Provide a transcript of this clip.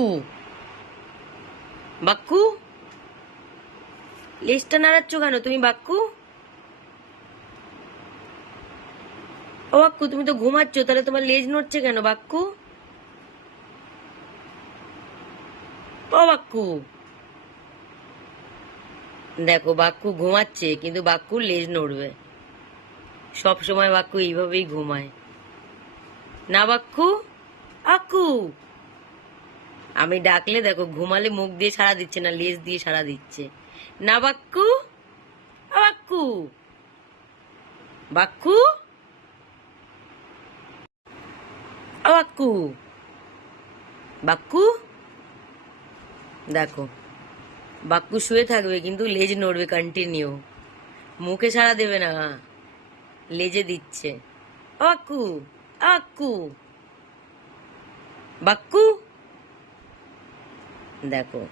উ, বাক্কু, লেজটা নাড়াচ্ছ কেন তুমি বাক্কু? ও বাক্কু, তুমি তো ঘুমাচ্ছ, তাহলে তোমার লেজ নড়ছে কেন বাক্কু? ও বাক্কু, দেখো বাক্কু ঘুমাচ্ছে কিন্তু বাক্কুর লেজ নড়বে। সব সময় বাক্কু এইভাবেই ঘুমায় না বাক্কু। আক্কু, আমি ডাকলে দেখো ঘুমালে মুখ দিয়ে সাড়া দিচ্ছে না, লেজ দিয়ে সাড়া দিচ্ছে। না বাক্কু, ও বাক্কু, বাক্কু, ও বাক্কু, বাক্কু, দেখো বাক্কু শুয়ে থাকবে কিন্তু লেজ নড়বে কন্টিনিউ, মুখে সাড়া দেবে না, লেজে দিচ্ছে। ও বাক্কু, আক্কু, বাক্কু, দেখো